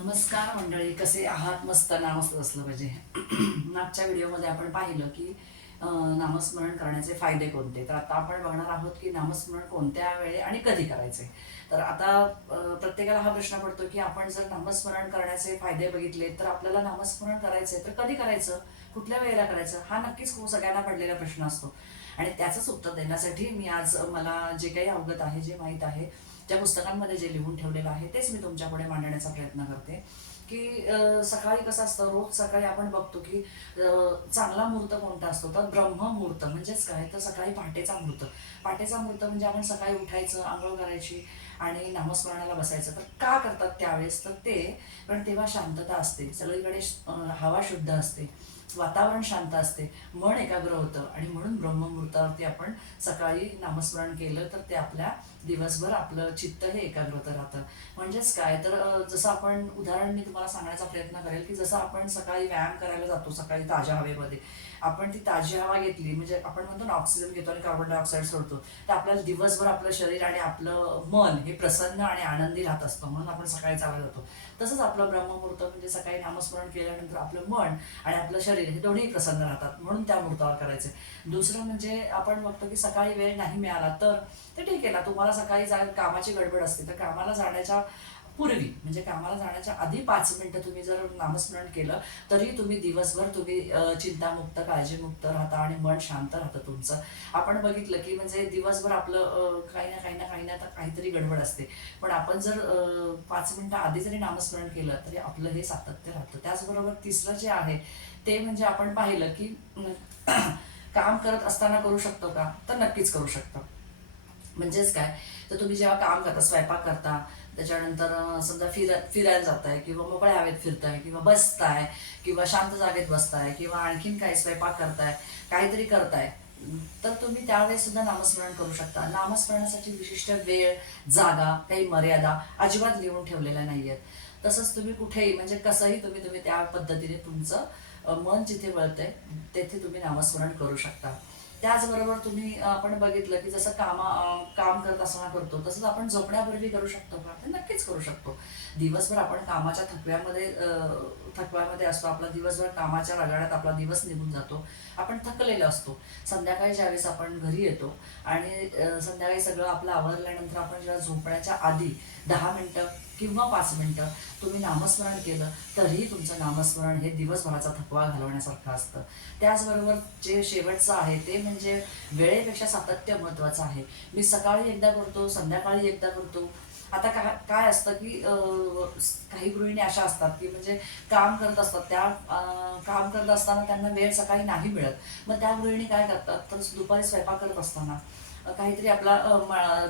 नमस्कार मंडळी, कसे आहात? मस्त नामस्त असलं पाहिजे. मागच्या व्हिडिओमध्ये आपण पाहिलं की नामस्मरण करण्याचे फायदे कोणते. तर आता आपण बघणार आहोत की नामस्मरण कोणत्या वेळी आणि कधी करायचे. तर आता प्रत्येकाला हा प्रश्न पडतो की आपण जर नामस्मरण करण्याचे फायदे बघितले तर आपल्याला नामस्मरण करायचे तर कधी करायचं, कुठल्या वेळेला करायचं, हा नक्कीच खूप सगळ्यांना पडलेला प्रश्न असतो. आणि त्याचंच उत्तर देण्यासाठी मी आज मला जे काही अवगत आहे, जे माहीत आहे, ज्या पुस्तकांमध्ये जे लिहून ठेवलेलं आहे तेच मी तुमच्यापुढे मांडण्याचा प्रयत्न करते. की सकाळी कसं असतं, रोज सकाळी आपण बघतो की चांगला मुहूर्त कोणता असतो, तर ब्रह्ममुहूर्त म्हणजेच काय, तर सकाळी पहाटेचा मुहूर्त. पहाटेचा मुहूर्त म्हणजे आपण सकाळी उठायचं, आंघोळ करायची आणि नामस्मरणाला बसायचं. तर का करतात त्यावेळेस, तर ते पण तेव्हा शांतता असते, सगळीकडे हवा शुद्ध असते, वातावरण शांत असते, मन एकाग्र होतं आणि म्हणून ब्रह्ममुहूर्तावरती आपण सकाळी नामस्मरण केलं तर ते आपल्या दिवसभर आपलं चित्त हे एकाग्रत राहतं. म्हणजेच काय, तर जसं आपण उदाहरण मी तुम्हाला सांगण्याचा प्रयत्न करेल की जसं आपण सकाळी व्यायाम करायला जातो, सकाळी ताज्या हवेमध्ये आपण ती ताजी हवा घेतली म्हणजे आपण म्हणतो ना ऑक्सिजन घेतो आणि कार्बन डायऑक्साईड सोडतो, तर आपल्याला दिवसभर आपलं शरीर आणि आपलं मन हे प्रसन्न आणि आनंदी राहत असतं, म्हणून आपण सकाळी चालायला जातो. तसंच आपलं ब्रह्ममुहूर्त म्हणजे सकाळी नामस्मरण केल्यानंतर आपलं मन आणि आपलं शरीर हे दोन्ही प्रसन्न राहतात, म्हणून त्या मुहूर्तावर करायचे. दुसरं म्हणजे आपण बघतो की सकाळी वेळ नाही मिळाला तर ठीक आहे ना, तुम्हाला सकाळी कामाची गडबड असते, तर कामाला जाण्याच्या पूर्वी म्हणजे कामाला जाण्याच्या आधी 5 मिनिटं तुम्ही जर नामस्मरण केलं तरी तुम्ही दिवसभर तुम्ही चिंतामुक्त, काळजीमुक्त राहता आणि मन शांत राहतं तुमचं. आपण बघितलं की म्हणजे दिवसभर आपलं काही ना तर काहीतरी गडबड असते, पण आपण जर 5 मिनिटं आधी जरी नामस्मरण केलं तरी आपलं हे सातत्य राहतं. त्याचबरोबर तिसरं जे आहे ते म्हणजे आपण पाहिलं की काम करत असताना करू शकतो का, तर नक्कीच करू शकतो. म्हणजेच काय, तर तुम्ही जेव्हा काम करता, स्वयंपाक करता, त्याच्यानंतर समजा फिरायला जाताय किंवा मोकळ्या हवेत फिरताय किंवा बसताय किंवा शांत जागेत बसताय किंवा आणखीन काही स्वयंपाक करताय, काहीतरी करताय, तर तुम्ही त्यावेळेस सुद्धा नामस्मरण करू शकता. नामस्मरणासाठी विशिष्ट वेळ, जागा, काही मर्यादा अजिबात लिहून ठेवलेल्या नाही आहेत. तसंच तुम्ही कुठेही म्हणजे कसंही तुम्ही तुम्ही त्या पद्धतीने तुमचं मन जिथे वळतंय तेथे तुम्ही नामस्मरण करू शकता. त्याचबरोबर तुम्ही आपण बघितलं की जसं काम करत असताना करतो तसंच आपण झोपण्यापूर्वी करू शकतो का, तर नक्कीच करू शकतो. दिवसभर आपण कामाच्या थकव्यामध्ये असतो, आपला दिवसभर कामाच्या रगाड्यात आपला दिवस निघून जातो, आपण थकलेलो असतो. संध्याकाळी ज्यावेळेस आपण घरी येतो आणि संध्याकाळी सगळं आपलं आवरल्यानंतर आपण जेव्हा झोपण्याच्या आधी 10 मिनिटं किंवा 5 मिनिटं तुम्ही नामस्मरण केलं तरीही तुमचं नामस्मरण हे दिवसभराचा थकवा घालवण्यासारखं असतं. त्याचबरोबर जे शेवटचं आहे ते म्हणजे वेळेपेक्षा सातत्य महत्त्वाचं आहे. मी सकाळी एकदा करतो, संध्याकाळी एकदा करतो. आता काय असतं की काही गृहिणी अशा असतात की म्हणजे काम करत असतात, त्या काम करत असताना त्यांना वेळ सकाळी नाही मिळत. मग त्या गृहिणी काय करतात, तर दुपारी स्वयंपाक करत असताना काहीतरी आपला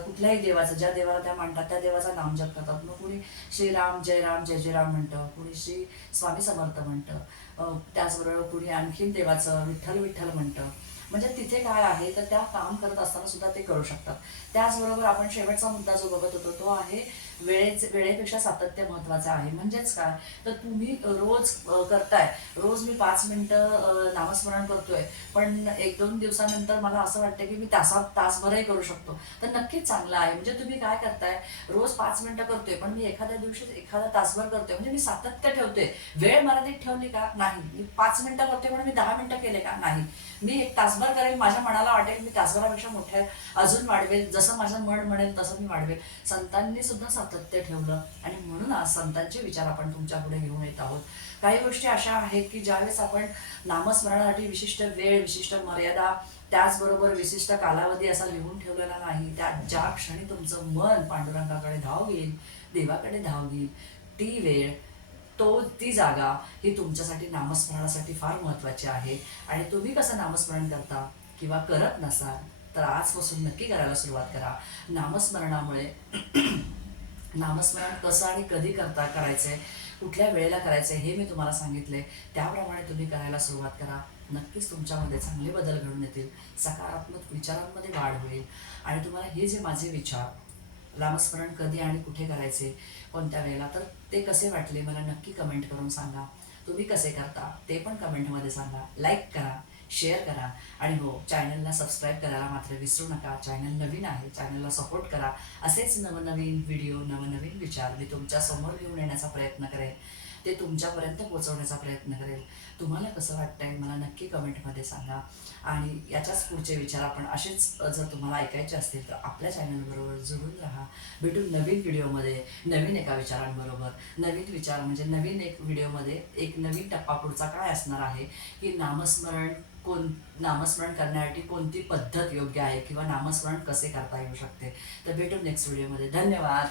कुठल्याही देवाचं, ज्या देवाला त्या मानतात त्या देवाचा नामजप करतात. मग कुणी श्रीराम जय राम जय जय राम म्हणतं, कुणी श्री स्वामी समर्थ म्हणतं, त्याचबरोबर कुणी आणखीन देवाचं विठ्ठल विठ्ठल म्हणतं. म्हणजे तिथे काय आहे, तर त्या काम करत असताना सुद्धा ते करू शकतात. त्याचबरोबर आपण शेवटचा मुद्दा जो बघत होतो तो आहे वेळेपेक्षा सातत्य महत्त्वाचं आहे. म्हणजेच काय, तर तुम्ही रोज करताय, रोज मी 5 मिनिटं नामस्मरण करतोय, पण 1-2 दिवसानंतर मला असं वाटतं की मी तासभरही करू शकतो, तर नक्कीच चांगलं आहे. म्हणजे तुम्ही काय करताय, रोज 5 मिनिटं करतोय पण मी एखाद्या दिवशी एखादा तासभर करतोय, म्हणजे मी सातत्य ठेवतोय. वेळ मर्यादित ठेवली का, नाही. मी 5 मिनिटं करतोय पण मी 10 मिनिटं केले का, नाही. मी एक तासभर करेल, माझ्या मनाला वाटेल मी तासभरापेक्षा मोठ्या अजून वाढवेल, जसं माझं मन म्हणेल तसं मी वाढवेल. संतांनी सुद्धा सातत्य ठेवलं आणि म्हणून आज संतांचे विचार आपण तुमच्या पुढे घेऊन येत आहोत. काही गोष्टी अशा आहेत की ज्यावेळेस आपण नामस्मरणासाठी विशिष्ट वेळ, विशिष्ट मर्यादा, त्याचबरोबर विशिष्ट कालावधी असा लिहून ठेवलेला नाही. त्या ज्या क्षणी तुमचं मन पांडुरंगाकडे धाव घेईल, देवाकडे धाव घेईल, ती वेळ, ती जागा ही तुमच्यासाठी नामस्मरणासाठी फार महत्त्वाची आहे. आणि तुम्ही कसं नामस्मरण करता किंवा करत नसाल तर आजपासून नक्की करायला सुरुवात करा. नामस्मरणामुळे नामस्मरण कसं आणि कधी करायचंय, कुठल्या वेळेला करायचंय हे मी तुम्हाला सांगितले. त्याप्रमाणे तुम्ही करायला सुरुवात करा. नक्कीच तुमच्यामध्ये चांगले बदल घडून येतील, सकारात्मक विचारांमध्ये वाढ होईल आणि तुम्हाला हे जे माझे विचार, नामस्मरण कधी आणि कुठे करायचे, कोणत्या वेळेला, तर ते कसे वाटले मला नक्की कमेंट करून सांगा. तुम्ही कसे करता ते पण कमेंटमध्ये सांगा. लाईक करा, शेअर करा आणि हो, चॅनलला सबस्क्राईब करायला मात्र विसरू नका. चॅनल नवीन आहे, चॅनलला सपोर्ट करा. असेच नवनवीन व्हिडिओ, नवनवीन विचार मी तुमच्यासमोर घेऊन येण्याचा प्रयत्न करेन, ते तुमच्यापर्यंत पोहोचवण्याचा प्रयत्न करेल. तुम्हाला कसं वाटतंय मला नक्की कमेंटमध्ये सांगा. आणि याच्याच पुढचे विचार आपण असेच जर तुम्हाला ऐकायचे असतील तर आपल्या चॅनलबरोबर जुळून राहा. भेटू नवीन व्हिडिओमध्ये, नवीन एका विचारांबरोबर. नवीन विचार म्हणजे नवीन एक व्हिडिओमध्ये एक नवीन टप्पा पुढचा काय असणार आहे, की नामस्मरण करण्यासाठी कोणती पद्धत योग्य आहे किंवा नामस्मरण कसे करता येऊ शकते. तर भेटू नेक्स्ट व्हिडिओमध्ये. धन्यवाद.